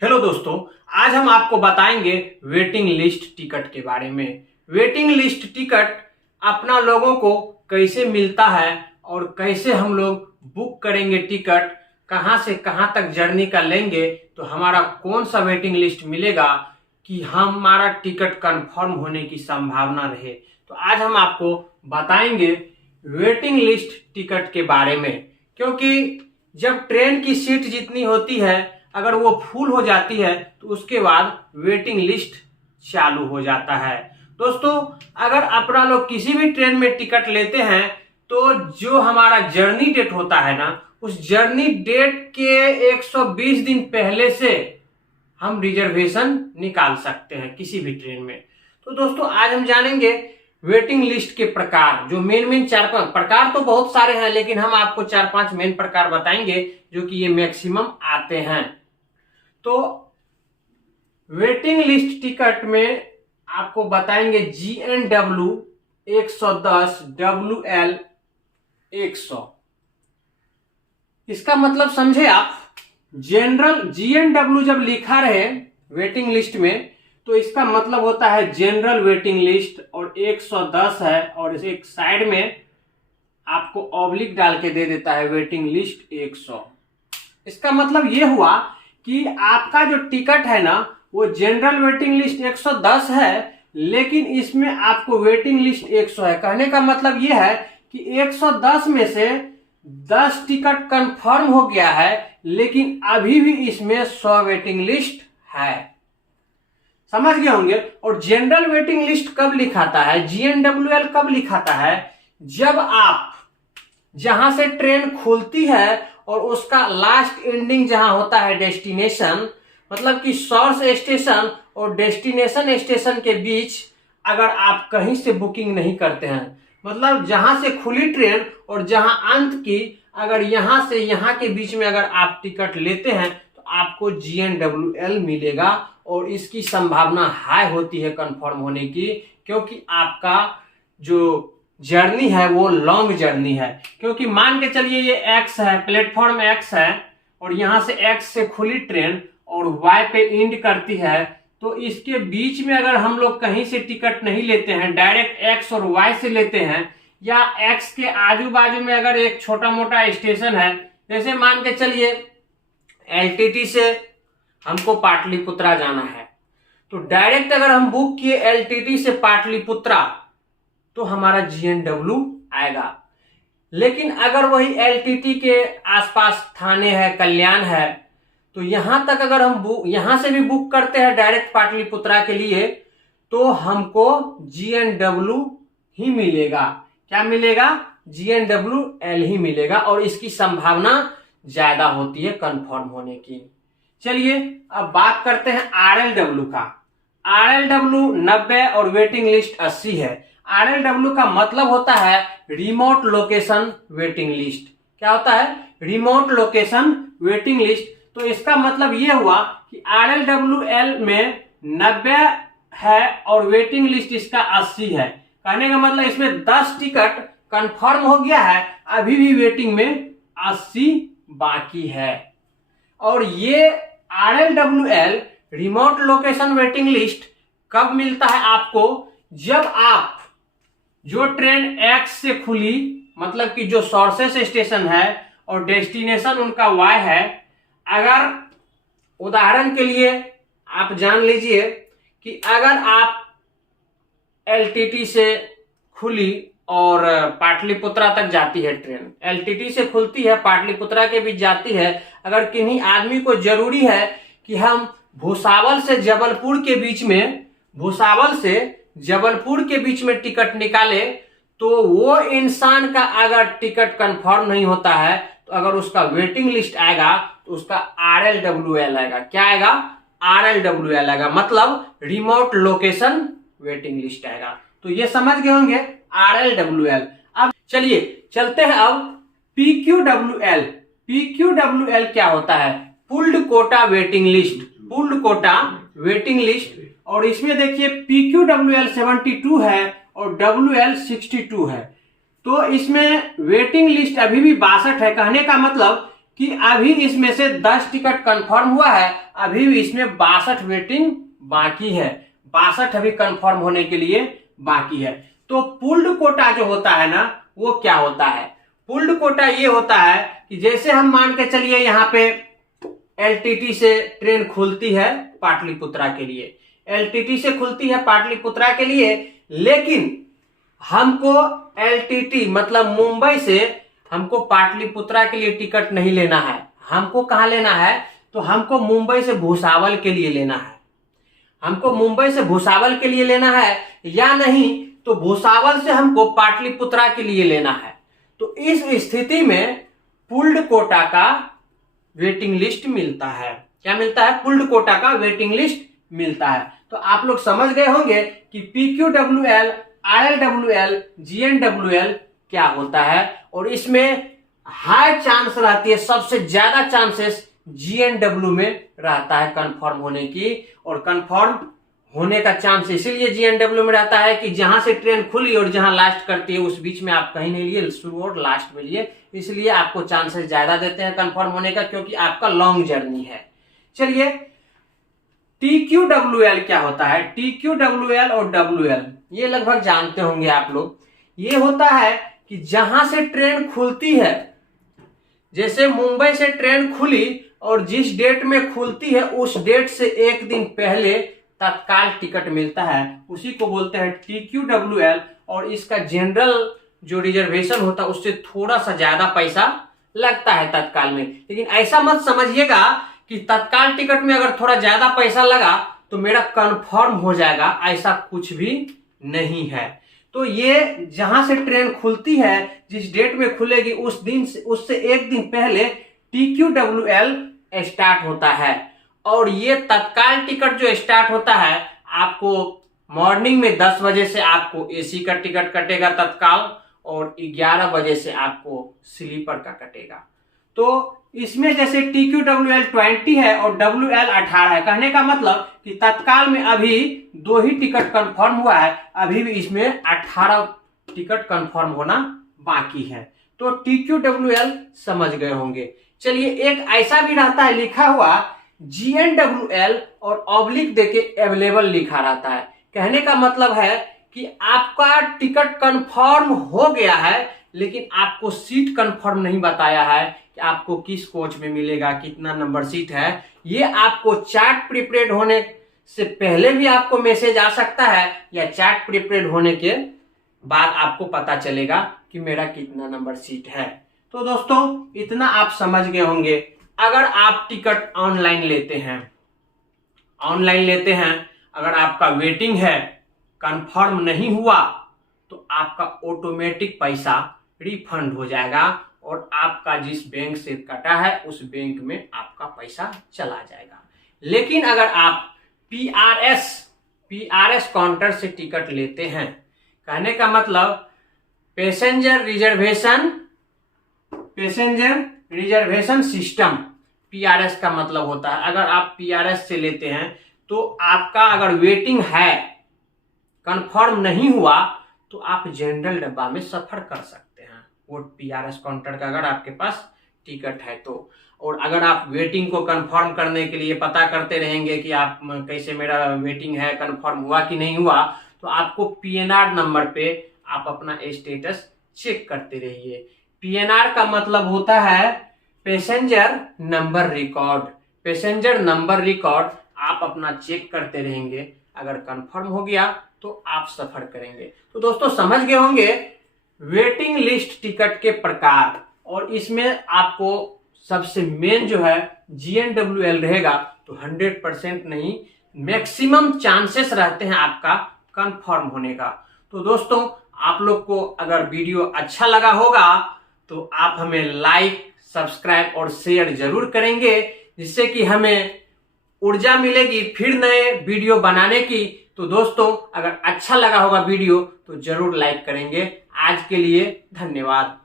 Hello दोस्तों, आज हम आपको बताएंगे वेटिंग लिस्ट टिकट के बारे में। वेटिंग लिस्ट टिकट अपना लोगों को कैसे मिलता है और कैसे हम लोग बुक करेंगे टिकट, कहां से कहां तक जर्नी का लेंगे तो हमारा कौन सा वेटिंग लिस्ट मिलेगा कि हमारा टिकट कंफर्म होने की संभावना रहे। तो आज हम आपको बताएंगे वेटिंग लिस्ट टिकट के बारे में, क्योंकि जब ट्रेन की सीट जितनी होती है अगर वो फुल हो जाती है तो उसके बाद वेटिंग लिस्ट चालू हो जाता है। दोस्तों, अगर अपना लोग किसी भी ट्रेन में टिकट लेते हैं तो जो हमारा जर्नी डेट होता है ना, उस जर्नी डेट के 120 दिन पहले से हम रिजर्वेशन निकाल सकते हैं किसी भी ट्रेन में। तो दोस्तों, आज हम जानेंगे वेटिंग लिस्ट के प्रकार, जो मेन 4-5 प्रकार तो बहुत सारे हैं, लेकिन हम आपको 4-5 मेन प्रकार बताएंगे जो कि ये मैक्सिमम आते हैं। तो वेटिंग लिस्ट टिकट में आपको बताएंगे GNW 110, WL 100। इसका मतलब समझे आप, जनरल GNW जब लिखा रहे वेटिंग लिस्ट में तो इसका मतलब होता है जनरल वेटिंग लिस्ट, और 110 है और एक साइड में आपको ऑब्लिक डाल के दे देता है वेटिंग लिस्ट 100। इसका मतलब ये हुआ कि आपका जो टिकट है ना वो जनरल वेटिंग लिस्ट 110 है, लेकिन इसमें आपको वेटिंग लिस्ट 100 है। कहने का मतलब ये है कि 110 में से 10 टिकट कंफर्म हो गया है, लेकिन अभी भी इसमें 100 वेटिंग लिस्ट है। समझ गए होंगे। और जनरल वेटिंग लिस्ट कब लिखाता है, GNWL कब लिखाता है, जब आप जहां से ट्रेन खुलती है और उसका लास्ट एंडिंग जहां होता है डेस्टिनेशन, मतलब कि सोर्स स्टेशन और डेस्टिनेशन स्टेशन के बीच अगर आप कहीं से बुकिंग नहीं करते हैं, मतलब जहां से खुली ट्रेन और जहां अंत की, अगर यहां से यहां के बीच में अगर आप टिकट लेते हैं तो आपको GNWL मिलेगा, और इसकी संभावना हाई होती है कंफर्म होने की, क्योंकि आपका जो जर्नी है वो लॉन्ग जर्नी है। क्योंकि मान के चलिए ये X है, प्लेटफॉर्म X है, और यहां से X से खुली ट्रेन और Y पे एंड करती है, तो इसके बीच में अगर हम लोग कहीं से टिकट नहीं लेते हैं, डायरेक्ट X और Y से लेते हैं, या X के आजू बाजू में अगर एक छोटा मोटा स्टेशन है, जैसे मान के चलिए LTT से हमको पाटलिपुत्रा जाना है, तो डायरेक्ट अगर हम बुक किए LTT से पाटलिपुत्रा तो हमारा GNW आएगा। लेकिन अगर वही LTT के आसपास थाने है, कल्याण है, तो यहां तक अगर हम यहां से भी बुक करते हैं डायरेक्ट पाटलिपुत्रा के लिए तो हमको GNW ही मिलेगा। क्या मिलेगा? GNWL ही मिलेगा, और इसकी संभावना ज्यादा होती है कंफर्म होने की। चलिए अब बात करते हैं RLW का। RLW 90 और वेटिंग लिस्ट 80 है। RLW का मतलब होता है रिमोट लोकेशन वेटिंग लिस्ट। क्या होता है? Remote location waiting list. तो इसका मतलब ये हुआ कि RLWL में 90 है और वेटिंग लिस्ट इसका 80 है। कहने का मतलब इसमें 10 टिकट कंफर्म हो गया है, अभी भी वेटिंग में 80 बाकी है। और ये RLWL remote location waiting list कब मिलता है आपको? जब आप जो ट्रेन X से खुली, मतलब कि जो सोर्सेस स्टेशन है और डेस्टिनेशन उनका Y है, अगर उदाहरण के लिए आप जान लीजिए कि अगर आप LTT से खुली और पाटलिपुत्रा तक जाती है ट्रेन, LTT से खुलती है, पाटलिपुत्रा के बीच जाती है, अगर किन्हीं आदमी को जरूरी है कि हम भुसावल से जबलपुर के बीच में टिकट निकाले, तो वो इंसान का अगर टिकट कंफर्म नहीं होता है तो अगर उसका वेटिंग लिस्ट आएगा तो उसका RLWL आएगा। क्या आएगा? RLWL आएगा, मतलब रिमोट लोकेशन वेटिंग लिस्ट आएगा। तो ये समझ गए होंगे RLWL। अब चलिए चलते हैं अब PQWL। PQWL क्या होता है? Pooled quota waiting list. Pooled quota waiting list. और इसमें देखिए PQWL 72 है और WL 62 है। तो इसमें वेटिंग लिस्ट अभी भी 62 है। कहने का मतलब कि अभी इसमें से 10 टिकट कंफर्म हुआ है, अभी भी इसमें 62 वेटिंग बाकी है, 62 अभी कंफर्म होने के लिए बाकी है। तो पुल्ड कोटा जो होता है ना, वो क्या होता है? पुल्ड कोटा ये होता है कि जैसे हम मान के चलिए यहाँ पे एलटीटी से ट्रेन खुलती है पाटलिपुत्रा के लिए, एलटीटी से खुलती है पाटलिपुत्रा के लिए, लेकिन हमको एलटीटी मतलब मुंबई से हमको पाटलिपुत्रा के लिए टिकट नहीं लेना है। हमको कहाँ लेना है? तो हमको मुंबई से भुसावल के लिए लेना है। हमको मुंबई से भुसावल के लिए लेना है, या नहीं तो भुसावल से हमको पाटलिपुत्रा के लिए लेना है। तो इस स्थिति में पुल्ड कोटा का वेटिंग लिस्ट मिलता है। क्या मिलता है? पुल्ड कोटा का वेटिंग लिस्ट मिलता है। तो आप लोग समझ गए होंगे कि PQWL, ILWL, GNWL क्या होता है, और इसमें हाई चांस रहती है, सबसे ज्यादा चांसेस GNW में रहता है कंफर्म होने की, और कंफर्म होने का चांस इसीलिए GNW में रहता है कि जहां से ट्रेन खुली और जहां लास्ट करती है उस बीच में आप कहीं नहीं लिए, शुरू और लास्ट में लिए, इसलिए आपको चांसेस ज्यादा देते हैं कंफर्म होने का, क्योंकि आपका लॉन्ग जर्नी है। चलिए, TQWL क्या होता है? TQWL और WL ये लगभग जानते होंगे आप लोग। ये होता है कि जहां से ट्रेन खुलती है, जैसे मुंबई से ट्रेन खुली और जिस डेट में खुलती है उस डेट से एक दिन पहले तत्काल टिकट मिलता है, उसी को बोलते हैं TQWL। और इसका जनरल जो रिजर्वेशन होता है उससे थोड़ा सा ज्यादा पैसा लगता है तत्काल में। लेकिन ऐसा मत समझिएगा कि तत्काल टिकट में अगर थोड़ा ज्यादा पैसा लगा तो मेरा कंफर्म हो जाएगा, ऐसा कुछ भी नहीं है। तो ये जहां से ट्रेन खुलती है, जिस डेट में खुलेगी उस दिन से, उससे एक दिन पहले TQWL स्टार्ट होता है। और ये तत्काल टिकट जो स्टार्ट होता है, आपको मॉर्निंग में 10 बजे से आपको एसी का टिकट कटेगा तत्काल, और 11 बजे से आपको स्लीपर का कटेगा। तो इसमें जैसे TQWL 20 है और WL 18 है। कहने का मतलब कि तत्काल में अभी 2 ही टिकट कंफर्म हुआ है, अभी भी इसमें 18 टिकट कंफर्म होना बाकी है। तो TQWL समझ गए होंगे। चलिए, एक ऐसा भी रहता है लिखा हुआ GNWL और ऑब्लिक देके अवेलेबल लिखा रहता है। कहने का मतलब है कि आपका टिकट कंफर्म हो गया है, लेकिन आपको सीट कंफर्म नहीं बताया है कि आपको किस कोच में मिलेगा, कितना नंबर सीट है। ये आपको चार्ट प्रिपेयर्ड होने से पहले भी आपको मैसेज आ सकता है, या चार्ट प्रिपेयर्ड होने के बाद आपको पता चलेगा कि मेरा कितना नंबर सीट है। तो दोस्तों, इतना आप समझ गए होंगे। अगर आप टिकट ऑनलाइन लेते हैं, अगर आपका वेटिंग है, कंफर्म नहीं हुआ, तो आपका ऑटोमेटिक पैसा रिफंड हो जाएगा, और आपका जिस बैंक से कटा है उस बैंक में आपका पैसा चला जाएगा। लेकिन अगर आप PRS काउंटर से टिकट लेते हैं, कहने का मतलब पैसेंजर रिजर्वेशन सिस्टम, PRS का मतलब होता है। अगर आप PRS से लेते हैं तो आपका अगर वेटिंग है, कंफर्म नहीं हुआ, तो आप जनरल डब्बा में सफर कर सकते हैं, वो PRS काउंटर का अगर आपके पास टिकट है तो। और अगर आप वेटिंग को कंफर्म करने के लिए पता करते रहेंगे कि आप कैसे मेरा वेटिंग है, कंफर्म हुआ कि नहीं हुआ, तो आपको PNR नंबर पे आप अपना स्टेटस चेक करते रहिए। PNR का मतलब होता है passenger number record. Passenger number record आप अपना चेक करते रहेंगे, अगर कंफर्म हो गया तो आप सफर करेंगे। तो दोस्तों, समझ गए होंगे वेटिंग लिस्ट टिकट के प्रकार, और इसमें आपको सबसे मेन जो है GNWL रहेगा। तो 100% नहीं, मैक्सिमम चांसेस रहते हैं आपका कंफर्म होने का। तो दोस्तों, आप लोग को अगर वीडियो अच्छा लगा होगा तो आप हमें लाइक, सब्सक्राइब और शेयर जरूर करेंगे, जिससे कि हमें ऊर्जा मिलेगी फिर नए वीडियो बनाने की। तो दोस्तों, अगर अच्छा लगा होगा वीडियो तो जरूर लाइक करेंगे। आज के लिए धन्यवाद।